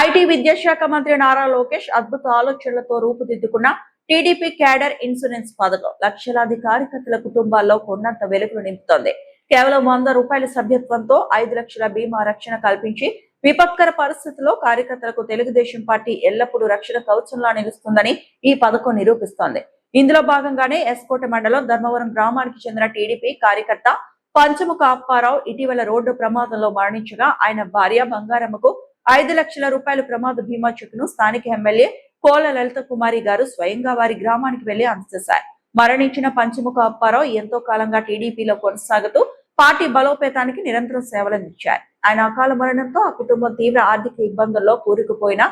IT విద్యాశాఖ మంత్రి నారా లోకేష్ అద్భుత ఆలోచనలతో రూపుదిద్దుకున్న టీడీపీ క్యాడర్ ఇన్సూరెన్స్ పథకం లక్షలాది కార్యకర్తల కుటుంబాల్లో కొండంత వెలుగులు నింపుతోంది. కేవలం ₹100 సభ్యత్వంతో 5 లక్షల బీమా రక్షణ కల్పించి విపత్కర పరిస్థితుల్లో కార్యకర్తలకు తెలుగుదేశం పార్టీ ఎల్లప్పుడూ రక్షణ కవచంలా నిలుస్తుందని ఈ పథకం నిరూపిస్తోంది. ఇందులో భాగంగానే ఎస్కోట మండలం ధర్మవరం గ్రామానికి చెందిన టీడీపీ కార్యకర్త పంచముఖ అప్పారావు ఇటీవల రోడ్డు ప్రమాదంలో మరణించగా ఆయన భార్య బంగారమ్మకు ₹5 లక్షల ప్రమాద బీమా చెక్కును స్థానిక ఎమ్మెల్యే కోల లలిత కుమారి గారు స్వయంగా వారి గ్రామానికి వెళ్లి అందజేశారు. మరణించిన పంచముఖ అప్పారావు ఎంతో కాలంగా టీడీపీలో కొనసాగుతూ పార్టీ బలోపేతానికి నిరంతరం సేవలందించారు. ఆయన అకాల మరణంతో ఆ కుటుంబం తీవ్ర ఆర్థిక ఇబ్బందుల్లో కూరుకుపోయిన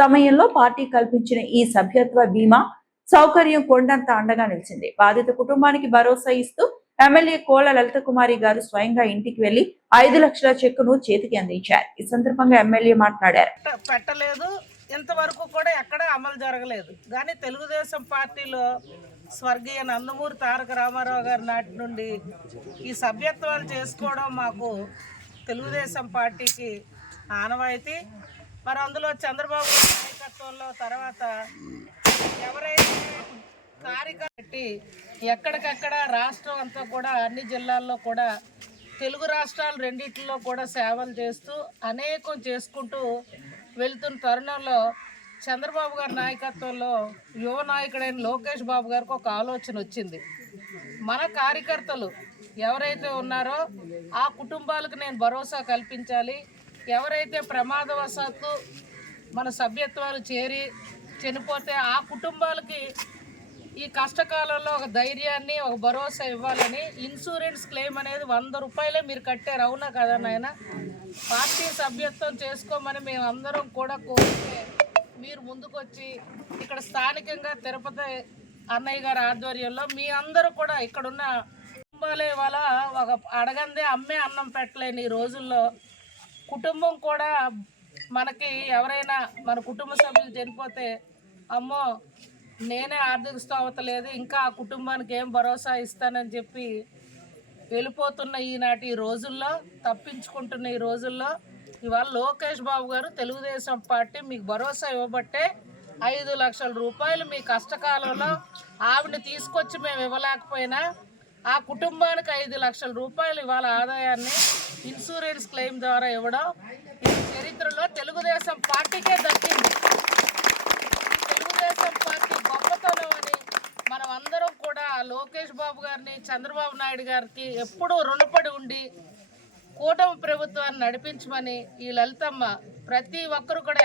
సమయంలో పార్టీ కల్పించిన ఈ సభ్యత్వ బీమా సౌకర్యం కొండంత అండగా నిలిచింది. బాధిత కుటుంబానికి భరోసా ఇస్తూ ఎమ్మెల్యే కోల లలిత కుమారి గారు స్వయంగా ఇంటికి వెళ్లి 5 లక్షల చెక్కును చేతికి అందించారు. ఈ సందర్భంగా ఎమ్మెల్యే మాట్లాడారు. పెట్టలేదు, ఇంతవరకు కూడా ఎక్కడ అమలు జరగలేదు. కానీ తెలుగుదేశం పార్టీలో స్వర్గీయ నందమూరి తారక రామారావు గారి నాటి నుండి ఈ సభ్యత్వాలు చేసుకోవడం మాకు తెలుగుదేశం పార్టీకి ఆనవాయితీ. మరి అందులో చంద్రబాబు నాయకత్వంలో తర్వాత ఎవరైతే కార్యకర్తి ఎక్కడికక్కడ రాష్ట్రం అంతా కూడా అన్ని జిల్లాల్లో కూడా తెలుగు రాష్ట్రాలు రెండిట్లో కూడా సేవలు చేస్తూ అనేకం చేసుకుంటూ వెళ్తున్న తరుణంలో చంద్రబాబు గారి నాయకత్వంలో యువ నాయకుడైన లోకేష్ బాబు గారికి ఒక ఆలోచన వచ్చింది. మన కార్యకర్తలు ఎవరైతే ఉన్నారో ఆ కుటుంబాలకు నేను భరోసా కల్పించాలి. ఎవరైతే ప్రమాదవశాత్తు మన సభ్యత్వాలు చేరి చనిపోతే ఆ కుటుంబాలకి ఈ కష్టకాలంలో ఒక ధైర్యాన్ని ఒక భరోసా ఇవ్వాలని ఇన్సూరెన్స్ క్లెయిమ్ అనేది ₹100 మీరు కట్టారు. అవునా కదా నాయన? పార్టీ సభ్యత్వం చేసుకోమని మేము అందరం కూడా కోరితే మీరు ముందుకొచ్చి ఇక్కడ స్థానికంగా తిరుపతి అన్నయ్య గారి ఆధ్వర్యంలో మీ అందరూ కూడా ఇక్కడున్న కుటుంబాలే వాళ్ళ ఒక అడగందే అమ్మే అన్నం పెట్టలేని ఈ రోజుల్లో కుటుంబం కూడా మనకి ఎవరైనా మన కుటుంబ సభ్యులు చనిపోతే అమ్మో నేనే ఆర్థిక స్తోమత లేదు, ఇంకా ఆ కుటుంబానికి ఏం భరోసా ఇస్తానని చెప్పి వెళ్ళిపోతున్న ఈనాటి రోజుల్లో, తప్పించుకుంటున్న ఈ రోజుల్లో ఇవాళ లోకేష్ బాబు గారు తెలుగుదేశం పార్టీ మీకు భరోసా ఇవ్వబట్టే ₹5 లక్షల మీ కష్టకాలంలో ఆవిడని తీసుకొచ్చి మేము ఇవ్వలేకపోయినా ఆ కుటుంబానికి ₹5 లక్షల ఇవాళ ఆదాయాన్ని ఇన్సూరెన్స్ క్లెయిమ్ ద్వారా ఇవ్వడం ఈ చరిత్రలో తెలుగుదేశం పార్టీకే దక్కింది. తెలుగుదేశం పార్టీ గొప్పతనం అని మనం అందరం కూడా లోకేష్ బాబు గారిని, చంద్రబాబు నాయుడు గారికి ఎప్పుడూ రుణపడి ఉండి కూటమి ప్రభుత్వాన్ని నడిపించమని ఈ లలితమ్మ ప్రతి ఒక్కరు కూడా